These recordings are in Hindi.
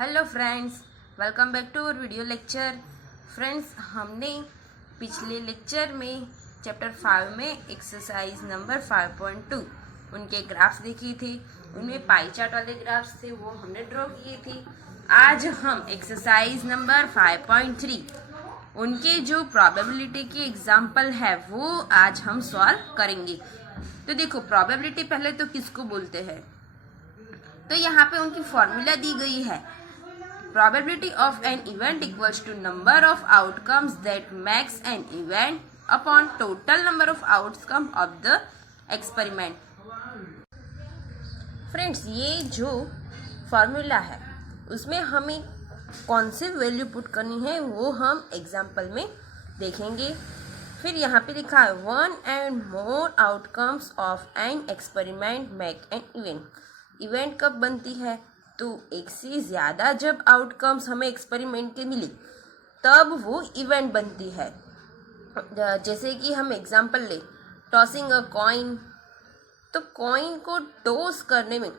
Hello friends, welcome back to our video lecture. Friends, हमने पिछले लेक्चर में चैप्टर 5 में एक्सरसाइज नंबर 5.2 उनके ग्राफ्स देखे थे। उनमें पाई चार्ट वाले ग्राफ्स थे, वो हमने ड्रॉ किए थे। आज हम एक्सरसाइज नंबर 5.3 उनके जो प्रोबेबिलिटी के एग्जाम्पल है वो आज हम सॉल्व करेंगे। तो देखो, प्रोबेबिलिटी पहले तो किसको बोलते हैं, तो यहाँ पे उनकी फॉर्मूला दी गई है। Probability of an event equals to number of outcomes that makes an event upon total number of outcomes of the experiment। Friends, ये जो फॉर्मूला है उसमें हमें कौन सी वैल्यू पुट करनी है वो हम एग्जाम्पल में देखेंगे। फिर यहाँ पे लिखा है 1 and more outcomes of an experiment make an event। Event कब बनती है, तो एक से ज़्यादा जब आउटकम्स हमें एक्सपेरिमेंट के मिले तब वो इवेंट बनती है। जैसे कि हम एग्जांपल ले, टॉसिंग अ कॉइन। तो कॉइन को टॉस करने में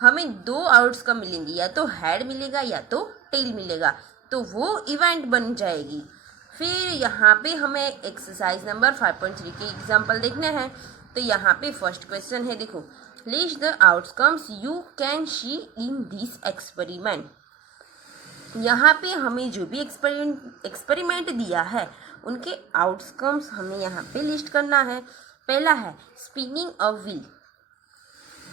हमें दो आउटकम मिलेंगे, या तो हेड मिलेगा या तो टेल मिलेगा, तो वो इवेंट बन जाएगी। फिर यहाँ पे हमें एक्सरसाइज नंबर 5.3 के एग्जाम्पल देखने हैं। तो यहाँ पे फर्स्ट क्वेश्चन है, देखो, list the outcomes you can see in this experiment. यहाँ पे हमें जो भी एक्सपेरिमेंट दिया है उनके आउटकम्स हमें यहाँ पे लिस्ट करना है। पहला है स्पिनिंग अ व्हील।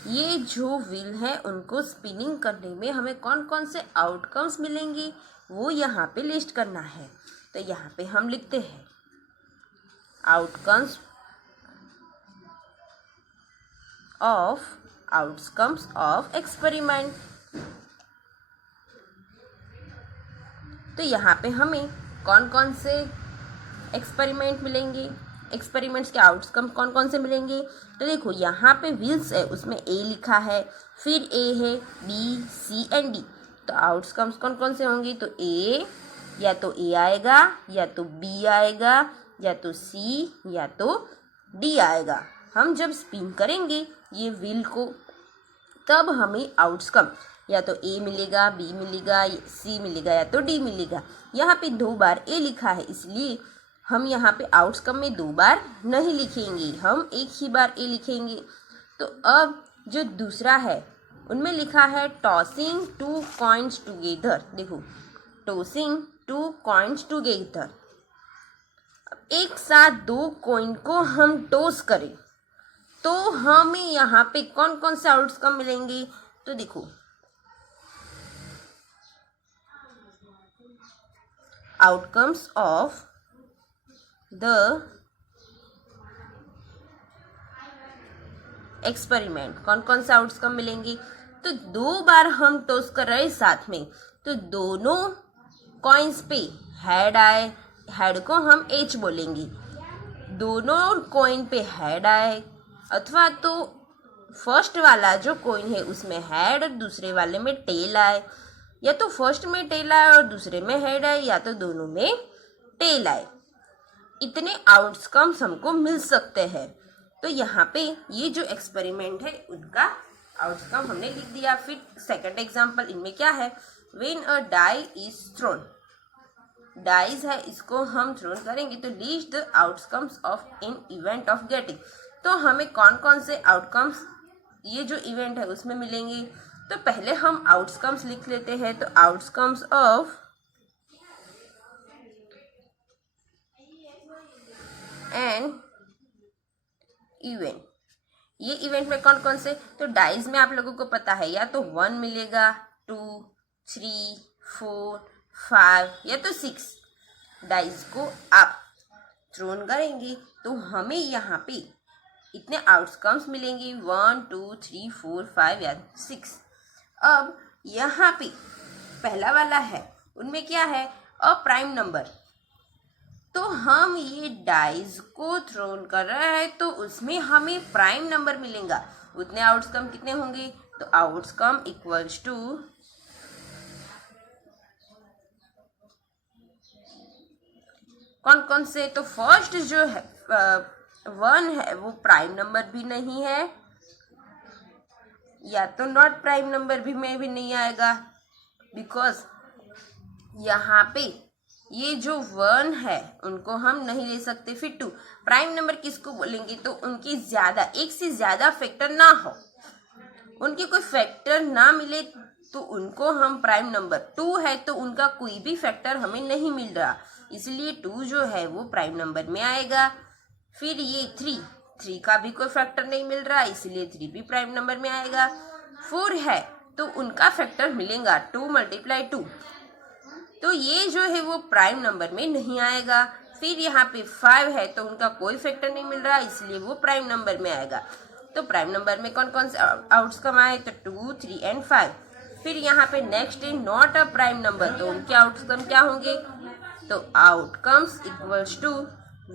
ये जो व्हील है उनको स्पिनिंग करने में हमें कौन कौन से आउटकम्स मिलेंगे वो यहाँ पे लिस्ट करना है। तो यहाँ पे हम लिखते हैं आउटकम्स ऑफ एक्सपेरिमेंट। तो यहाँ पे हमें कौन कौन से एक्सपेरिमेंट मिलेंगे, एक्सपेरिमेंट्स के आउटकम कौन कौन से मिलेंगे। तो देखो, यहाँ पे व्हील्स है, उसमें ए लिखा है, फिर ए है, बी, सी एंड डी। तो आउटकम्स कौन कौन से होंगे, तो ए, या तो ए आएगा, या तो बी आएगा, या तो सी, या तो डी आएगा। हम जब स्पिन करेंगे ये व्हील को तब हमें आउटकम या तो ए मिलेगा, बी मिलेगा, सी मिलेगा, या तो डी मिलेगा। यहाँ पे 2 बार ए लिखा है, इसलिए हम यहाँ पे आउटकम में 2 बार नहीं लिखेंगे, हम एक ही बार ए लिखेंगे। तो अब जो दूसरा है उनमें लिखा है टॉसिंग 2 कॉइन्स टुगेदर। देखो, टॉसिंग 2 कॉइन्स टुगेदर, एक साथ 2 कॉइन को हम टॉस करें तो हमें यहाँ पे कौन कौन से आउटकम मिलेंगे। तो देखो, आउटकम्स ऑफ द एक्सपेरिमेंट, कौन कौन से आउटकम मिलेंगे। तो 2 बार हम टॉस कर रहे हैं साथ में, तो दोनों कॉइन्स पे हेड आए, हेड को हम एच बोलेंगे। दोनों कॉइन पे हेड आए, अथवा तो फर्स्ट वाला जो कॉइन है उसमें हेड और दूसरे वाले में टेल आए, या तो फर्स्ट में टेल आए और दूसरे में हेड आए, या तो दोनों में टेल आए। इतने आउटकम्स हमको मिल सकते हैं। तो यहाँ पे ये जो एक्सपेरिमेंट है उनका आउटकम हमने लिख दिया। फिर सेकंड एग्जांपल, इनमें क्या है, when a die is thrown. Dice है, इसको हम थ्रोन करेंगे, तो list the outcomes of in event of getting. तो हमें कौन कौन से आउटकम्स ये जो इवेंट है उसमें मिलेंगे। तो पहले हम आउटकम्स लिख लेते हैं। तो आउटकम्स ऑफ एन इवेंट, ये इवेंट में कौन कौन से, तो डाइज में आप लोगों को पता है, या तो 1 मिलेगा, 2, 3, 4, 5, या तो 6 डाइज को आप थ्रोन करेंगे तो हमें यहाँ पे इतने आउटकम्स मिलेंगे, 1, 2, 3, 4, 5 या 6। अब यहाँ पे पहला वाला है, उनमें क्या है, अ प्राइम नंबर। तो हम ये डाइज को थ्रोन कर रहे हैं तो उसमें हमें प्राइम नंबर मिलेगा। उतने आउटकम कितने होंगे, तो आउटकम इक्वल्स टू कौन कौन से, तो फर्स्ट जो है 1 है वो प्राइम नंबर भी नहीं है, या तो नॉट प्राइम नंबर भी में भी नहीं आएगा, बिकॉज यहाँ पे ये जो 1 है उनको हम नहीं ले सकते। फिर 2 प्राइम नंबर किसको बोलेंगे, तो उनकी ज्यादा, एक से ज्यादा फैक्टर ना हो, उनके कोई फैक्टर ना मिले तो उनको हम प्राइम नंबर। 2 है तो उनका कोई भी फैक्टर हमें नहीं मिल रहा, इसलिए 2 जो है वो प्राइम नंबर में आएगा। फिर ये 3 का भी कोई फैक्टर नहीं मिल रहा, इसलिए 3 भी प्राइम नंबर में आएगा। 4 है तो उनका फैक्टर मिलेगा 2 × 2, तो ये जो है वो प्राइम नंबर में नहीं आएगा। फिर यहाँ पे 5 है तो उनका कोई फैक्टर नहीं मिल रहा, इसलिए वो प्राइम नंबर में आएगा। तो प्राइम नंबर में कौन कौन से आउटकम आए, तो 2, 3 एंड 5। फिर यहाँ पे नेक्स्ट है नॉट अ प्राइम नंबर, तो उनके आउटकम क्या होंगे, तो आउटकम्स इक्वल्स टू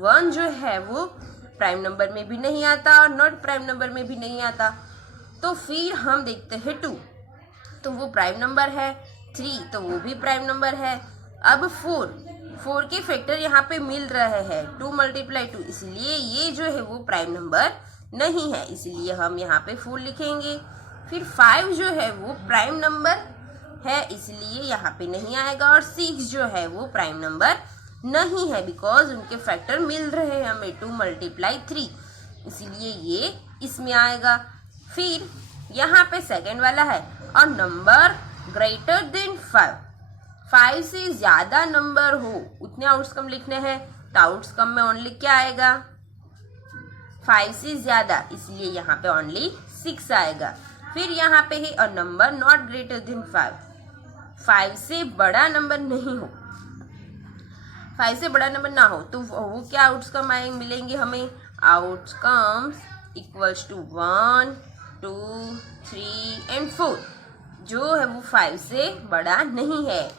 1 जो है वो प्राइम नंबर में भी नहीं आता और नॉट प्राइम नंबर में भी नहीं आता। तो फिर हम देखते हैं 2, तो वो प्राइम नंबर है। 3 तो वो भी प्राइम नंबर है। अब 4 के फैक्टर यहाँ पे मिल रहे हैं 2 × 2, इसलिए ये जो है वो प्राइम नंबर नहीं है, इसलिए हम यहाँ पे 4 लिखेंगे। फिर 5 जो है वो प्राइम नंबर है, इसलिए यहाँ पे नहीं आएगा। और 6 जो है वो प्राइम नंबर नहीं है, बिकॉज उनके फैक्टर मिल रहे हैं हमें 2 × 3, इसलिए ये इसमें आएगा। फिर यहाँ पे सेकंड वाला है और नंबर ग्रेटर देन 5 से ज्यादा नंबर हो उतने आउटकम लिखने हैं, तो आउटकम में ओनली क्या आएगा, 5 से ज्यादा, इसलिए यहाँ पे ओनली 6 आएगा। फिर यहाँ पे है a number not greater than 5 से बड़ा नंबर नहीं हो, 5 से बड़ा नंबर ना हो, तो वो क्या आउटकम मिलेंगे हमें, आउटकम्स इक्वल्स टू 1, 2, 3 एंड 4, जो है वो 5 से बड़ा नहीं है,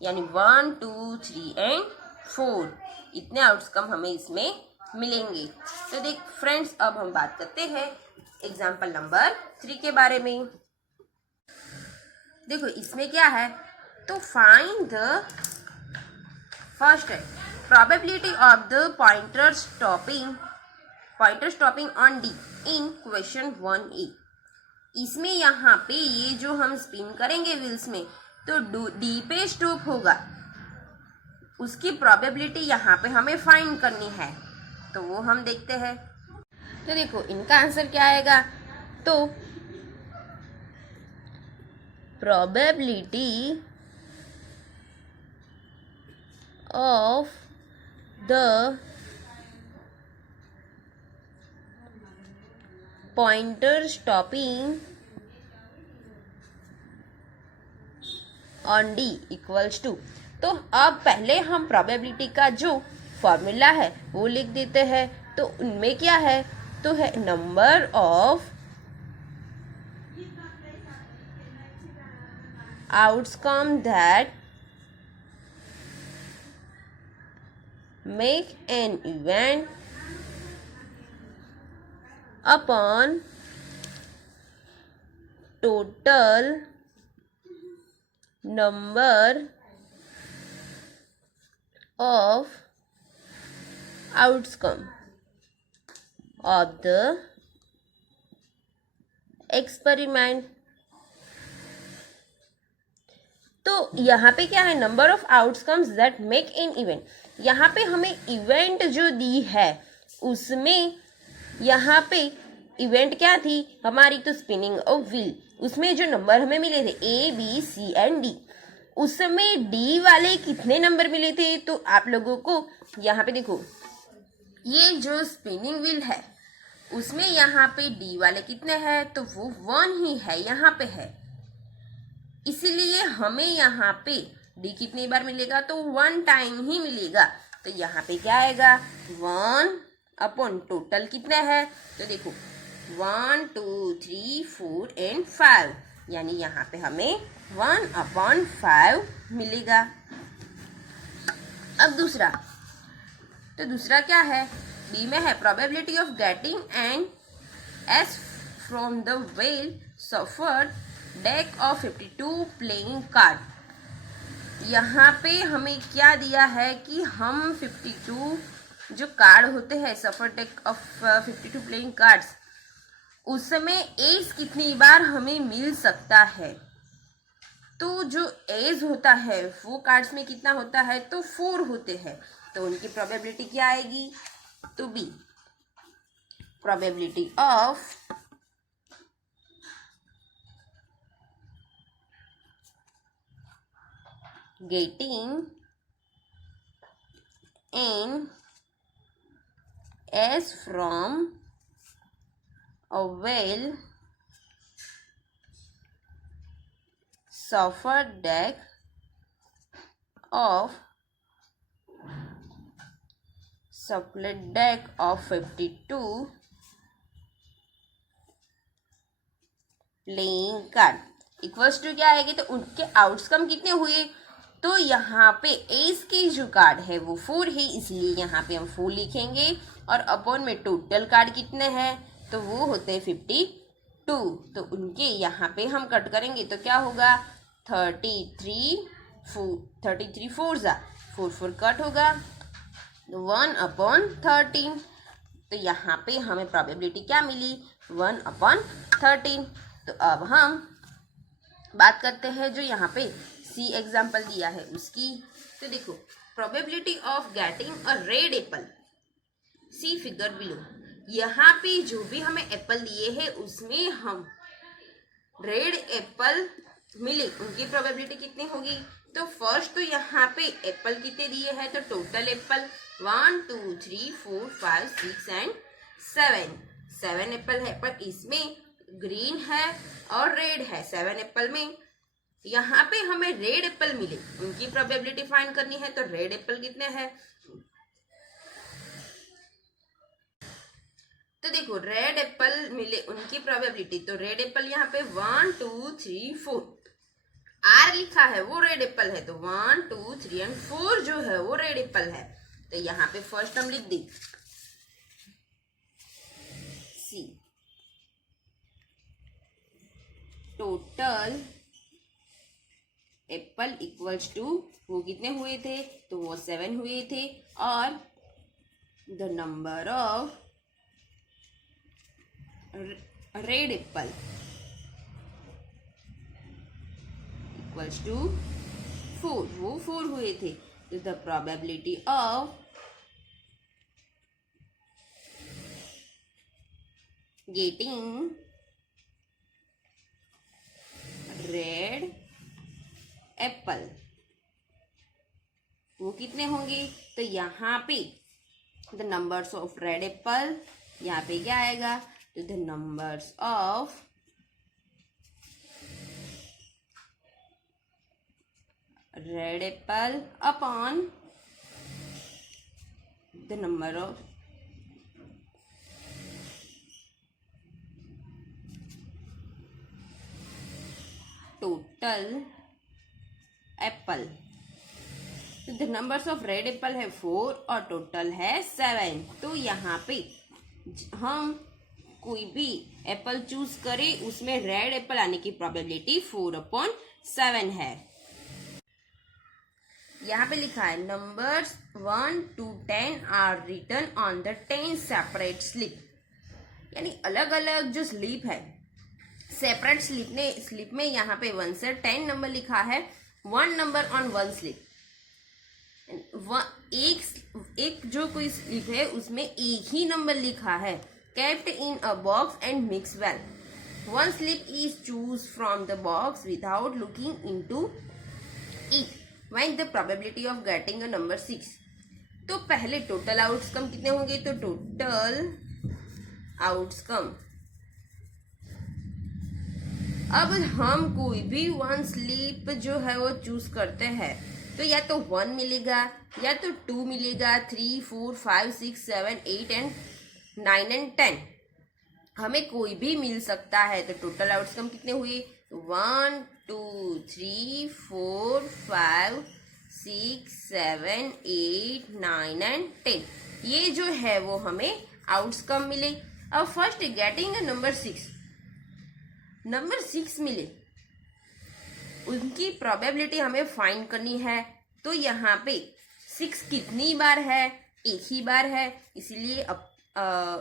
यानी 1, 2, 3 एंड 4 इतने आउटकम हमें इसमें मिलेंगे। तो देख फ्रेंड्स, अब हम बात करते हैं एग्जाम्पल नंबर 3 के बारे में। देखो इसमें क्या है, तो फाइंड द फर्स्ट है probability of the pointer stopping on D in question 1A। इसमें यहाँ पे ये जो हम स्पिन करेंगे व्हील्स में, तो डी पे स्टॉप होगा, उसकी प्रोबेबिलिटी यहाँ पे हमें फाइंड करनी है, तो वो हम देखते हैं। तो देखो इनका आंसर क्या आएगा, तो probability of the pointer stopping on D equals to, तो अब पहले हम प्रोबेबिलिटी का जो फॉर्मूला है वो लिख देते हैं। तो उनमें क्या है, तो है number of outcome that make an event upon total number of outcome of the experiment। तो यहाँ पे क्या है, number of outcomes that make in event, यहाँ पे हमें इवेंट जो दी है उसमें यहाँ पे इवेंट क्या थी हमारी, तो स्पिनिंग ऑफ व्हील, उसमें जो नंबर हमें मिले थे A, B, C and D, उसमें डी वाले कितने नंबर मिले थे, तो आप लोगों को यहाँ पे देखो, ये जो स्पिनिंग व्हील है उसमें यहाँ पे डी वाले कितने हैं, तो वो 1 ही है, यहाँ पे है, इसीलिए हमें यहाँ पे डी कितनी बार मिलेगा, तो 1 टाइम ही मिलेगा। तो यहाँ पे क्या आएगा, 1 अपॉन टोटल कितने हैं, तो देखो 1, 2, 3, 4 एंड 5, यानी यहाँ पे हमें 1/5 मिलेगा। अब दूसरा, तो दूसरा क्या है, बी में है probability of getting and S from the whale suffered deck of 52 playing card. यहाँ पे हमें क्या दिया है कि हम 52 जो कार्ड होते हैं सफर डेक ऑफ 52 प्लेइंग कार्ड्स, उसमें एस कितनी बार हमें मिल सकता है, तो जो एज होता है वो कार्ड्स में कितना होता है, तो 4 होते हैं, तो उनकी प्रोबेबिलिटी क्या आएगी, तो B, probability of getting an S from a well suffered deck of 52 playing card equals to क्या आएगी, तो उनके आउटकम कितने हुए, तो यहाँ पे एस के जो कार्ड है वो 4 है, इसलिए यहाँ पे हम 4 लिखेंगे, और अपॉन में टोटल कार्ड कितने हैं, तो वो होते हैं 52, तो उनके यहाँ पे हम कट करेंगे तो क्या होगा, 33 4 जा 4 कट होगा, 1/13, तो यहाँ पे हमें प्रोबेबिलिटी क्या मिली, 1/13। तो अब हम बात करते हैं जो यहाँ पे सी एग्जाम्पल दिया है उसकी। तो देखो, probability of getting a red apple, see figure below. यहाँ पे जो भी हमें एप्पल दिए हैं उसमें हम रेड एप्पल मिले, उनकी प्रोबेबिलिटी कितनी होगी, तो फर्स्ट तो यहाँ पे एप्पल कितने दिए हैं, तो टोटल एप्पल 1 2 3 4 5 6 एंड 7 एप्पल है, पर इसमें ग्रीन है और रेड है 7 एप्पल में। यहाँ पे हमें रेड एप्पल मिले, उनकी प्रोबेबिलिटी फाइंड करनी है, तो रेड एप्पल कितने हैं, तो देखो रेड एप्पल मिले उनकी प्रोबेबिलिटी, तो रेड एप्पल यहाँ पे 1 2 3 4 आर लिखा है वो रेड एप्पल है, तो 1 2 3 एंड 4 जो है वो रेड एप्पल है। तो यहाँ पे फर्स्ट हम लिख दी सी, टोटल एप्पल इक्वल्स टू वो कितने हुए थे, तो वो 7 हुए थे, और the number of red apple equals to 4, वो 4 हुए थे, तो the probability of getting red apple वो कितने होंगे, तो यहाँ पे the numbers of red apple, यहाँ पे क्या आएगा, तो the numbers of red apple upon the number of total apple. तो the numbers of red apple है 4 और टोटल है 7, तो यहाँ पे हम कोई भी एप्पल चूज करें उसमें रेड एप्पल आने की प्रोबेबिलिटी 4/7 है। यहाँ पे लिखा है numbers 1 to 10 are written on the 10 separate slip, यानी अलग अलग जो स्लिप है, सेपरेट स्लिप में यहाँ पे 1 से 10 नंबर लिखा है, 1 नंबर ऑन 1 स्लिप। एक जो कोई स्लिप है उसमें एक ही नंबर लिखा है, kept in a box and mixed well. One slip is choose from the box without looking into it when the probability of getting a number 6. तो पहले टोटल आउटकम कितने होंगे, तो टोटल आउटकम, अब हम कोई भी 1 स्लिप जो है वो चूज करते हैं, तो या तो 1 मिलेगा या तो 2 मिलेगा, 3 4 5 6 7 8 एंड 9 एंड 10 हमें कोई भी मिल सकता है। तो टोटल आउटकम कितने हुए, 1 2 3 4 5 6 7 8 9 एंड 10, ये जो है वो हमें आउटकम मिले। अब फर्स्ट गेटिंग नंबर 6 मिले, उनकी प्रोबेबिलिटी हमें फाइंड करनी है। तो यहाँ पे 6 कितनी बार है, एक ही बार है, इसलिए अब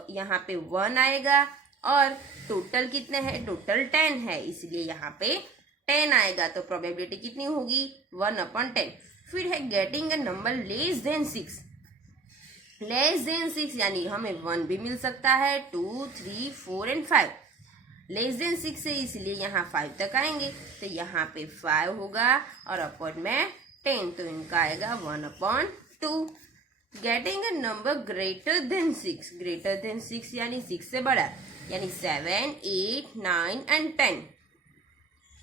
यहाँ पे 1 आएगा, और टोटल कितने हैं, टोटल 10 है, इसलिए यहाँ पे 10 आएगा तो प्रोबेबिलिटी कितनी होगी 1/10। फिर है getting a number less than 6। Less than 6 यानी हमें 1 भी मिल सकता है, 2, 3, 4 एंड 5। लेस देन 6 है इसलिए यहाँ 5 तक आएंगे तो यहाँ पे 5 होगा और अपॉन में 10 तो इनका आएगा 1/2। Getting a number greater than 6। Greater than 6 यानी 6 से बड़ा यानी 7, 8, 9 एंड 10।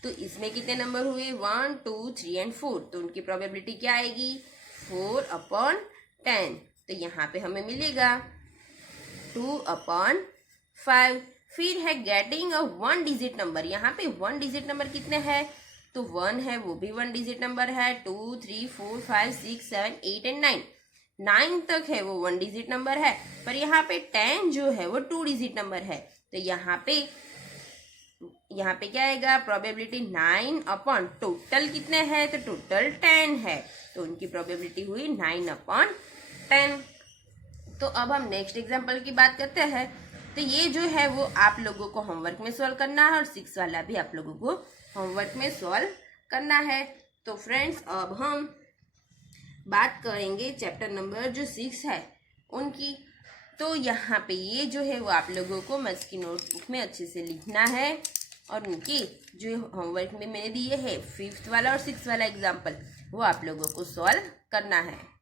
तो इसमें कितने नंबर हुए 1, 2, 3 एंड 4 तो उनकी प्रोबेबिलिटी क्या आएगी 4/10। तो यहाँ पे हमें मिलेगा 2/5। फिर है गेटिंग अ 1 डिजिट नंबर। यहाँ पे 1 डिजिट नंबर कितने हैं तो 1 है वो भी 1 डिजिट नंबर है, 2, 3, 4, 5, 6, 7, 8 एंड 9। 9 तक है वो 1 डिजिट नंबर है, पर यहाँ पे 10 जो है वो 2 डिजिट नंबर है। तो यहाँ पे क्या आएगा प्रोबेबिलिटी 9 अपॉन टोटल कितने हैं तो टोटल 10 है तो उनकी प्रोबेबिलिटी हुई 9/10। तो अब हम नेक्स्ट एग्जांपल की बात करते हैं। तो ये जो है वो आप लोगों को होमवर्क में सॉल्व करना है और 6 वाला भी आप लोगों को होमवर्क में सॉल्व करना है। तो फ्रेंड्स अब हम बात करेंगे चैप्टर नंबर जो 6 है उनकी। तो यहाँ पे ये जो है वो आप लोगों को मैथ्स की नोटबुक में अच्छे से लिखना है और उनके जो होमवर्क में मैंने दिए है 5th वाला और 6th वाला एग्जाम्पल वो आप लोगों को सॉल्व करना है।